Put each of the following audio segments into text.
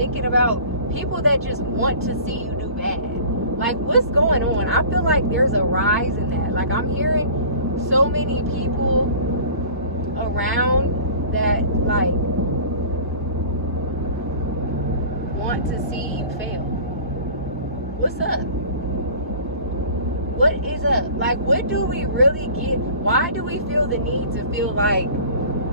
thinking about people that just want to see you do bad. Like, what's going on? I feel like there's a rise in that. Like, I'm hearing so many people around that, like, want to see you fail. What's up? What is up? Like, what do we really get? Why do we feel the need to feel like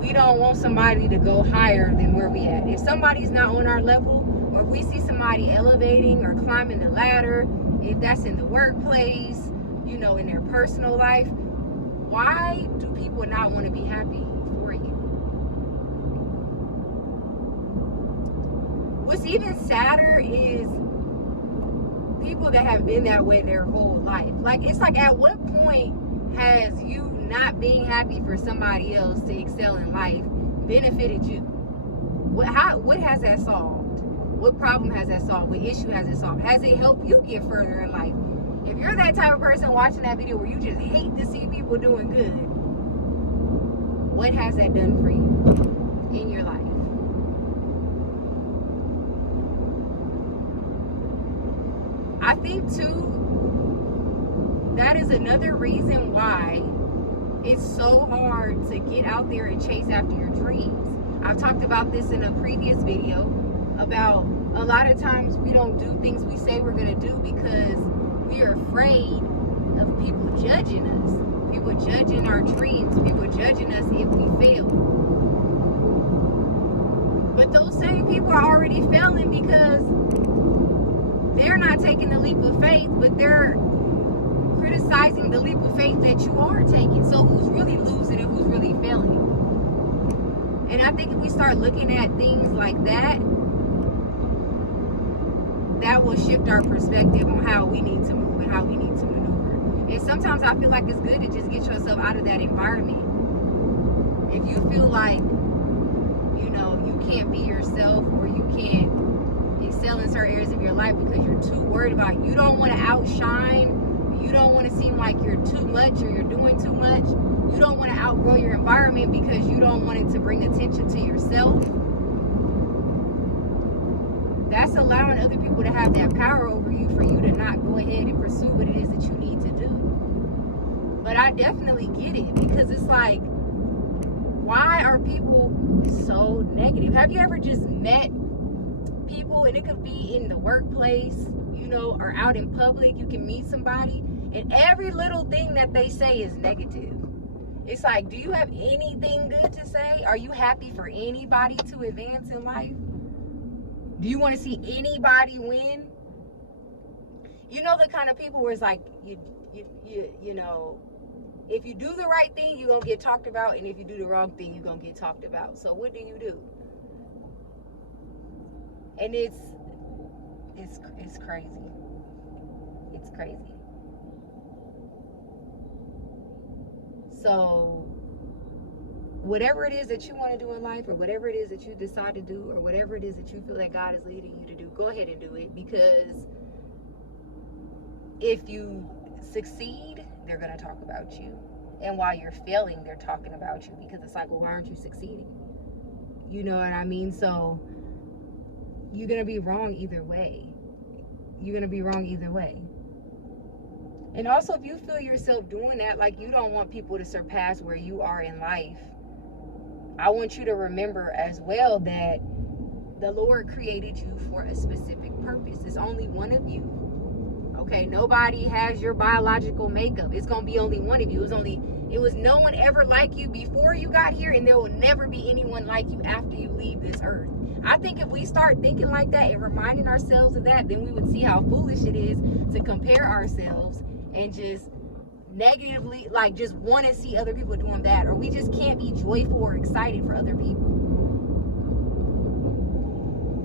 we don't want somebody to go higher than where we at? If somebody's not on our level, or if we see somebody elevating or climbing the ladder, if that's in the workplace, you know, in their personal life, why do people not want to be happy for you? What's even sadder is people that have been that way their whole life. Like, it's like, at what point has you not being happy for somebody else to excel in life benefited you? What has that solved? What problem has that solved? What issue has it solved? Has it helped you get further in life? If you're that type of person watching that video where you just hate to see people doing good, what has that done for you in your life? I think too, that is another reason why it's so hard to get out there and chase after your dreams. I've talked about this in a previous video about a lot of times we don't do things we say we're going to do because we are afraid of people judging us, people judging our dreams, people judging us if we fail. But those same people are already failing because they're not taking the leap of faith, but they're criticizing the leap of faith that you are taking. So who's really losing and who's really failing? And I think if we start looking at things like that, that will shift our perspective on how we need to move and how we need to maneuver. And sometimes I feel like it's good to just get yourself out of that environment. If you feel like, you know, you can't be yourself, or you can't excel in certain areas of your life because you're too worried about, you don't want to outshine, you don't want to seem like you're too much or you're doing too much, you don't want to outgrow your environment because you don't want it to bring attention to yourself, that's allowing other people to have that power over you for you to not go ahead and pursue what it is that you need to do. But I definitely get it, because it's like, why are people so negative? Have you ever just met people, and it could be in the workplace, you know, or out in public, you can meet somebody and every little thing that they say is negative. It's like, do you have anything good to say? Are you happy for anybody to advance in life? Do you want to see anybody win? You know, the kind of people where it's like, you know, if you do the right thing, you're going to get talked about, and if you do the wrong thing, you're going to get talked about. So what do you do? And it's crazy. It's crazy. So whatever it is that you want to do in life, or whatever it is that you decide to do, or whatever it is that you feel that God is leading you to do, go ahead and do it. Because if you succeed, they're going to talk about you. And while you're failing, they're talking about you, because it's like, well, why aren't you succeeding? You know what I mean? So you're going to be wrong either way. You're going to be wrong either way. And also, if you feel yourself doing that, like you don't want people to surpass where you are in life, I want you to remember as well that the Lord created you for a specific purpose. There's only one of you. Okay, nobody has your biological makeup. It's going to be only one of you. It was no one ever like you before you got here, and there will never be anyone like you after you leave this earth. I think if we start thinking like that and reminding ourselves of that, then we would see how foolish it is to compare ourselves and just negatively, like, just want to see other people doing bad, or we just can't be joyful or excited for other people.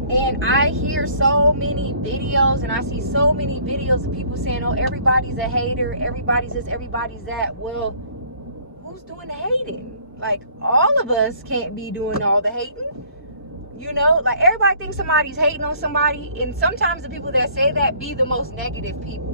And I hear so many videos, and I see so many videos of people saying, oh, everybody's a hater, everybody's this, everybody's that. Well, who's doing the hating? Like, all of us can't be doing all the hating. You know, like, everybody thinks somebody's hating on somebody, and sometimes the people that say that be the most negative people.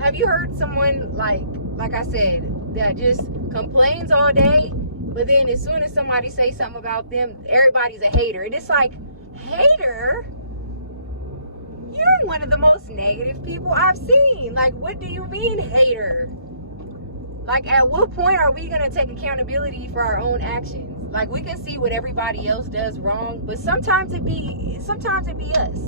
Have you heard someone, like I said, that just complains all day But then as soon as somebody say something about them, everybody's a hater. And it's like, hater? You're one of the most negative people I've seen. Like, what do you mean, hater? Like, at what point are we gonna take accountability for our own actions? Like, we can see what everybody else does wrong, but sometimes it be us.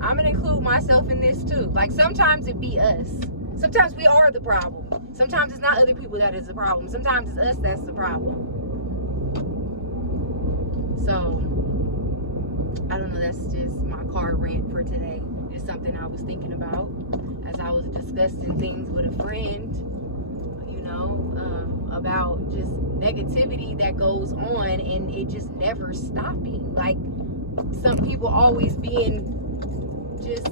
I'm gonna include myself in this too. Like, sometimes it be us. Sometimes we are the problem. Sometimes it's not other people that is the problem. Sometimes it's us that's the problem. So, I don't know, that's just my car rant for today. It's something I was thinking about as I was discussing things with a friend, you know, about just negativity that goes on and it just never stopping. Like, some people always being just,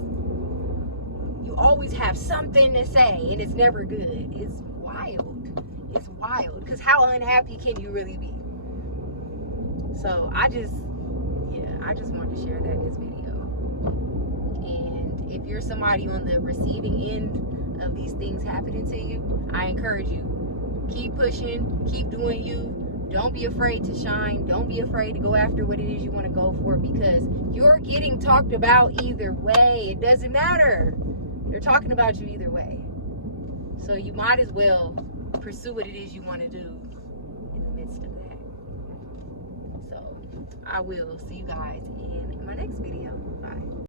you always have something to say and it's never good. It's wild. It's wild. Because how unhappy can you really be? So I just wanted to share that in this video. And if you're somebody on the receiving end of these things happening to you, I encourage you, keep pushing, keep doing you. Don't be afraid to shine. Don't be afraid to go after what it is you want to go for, because you're getting talked about either way. It doesn't matter. They're talking about you either way. So you might as well pursue what it is you want to do in the midst of that. So I will see you guys in my next video. Bye.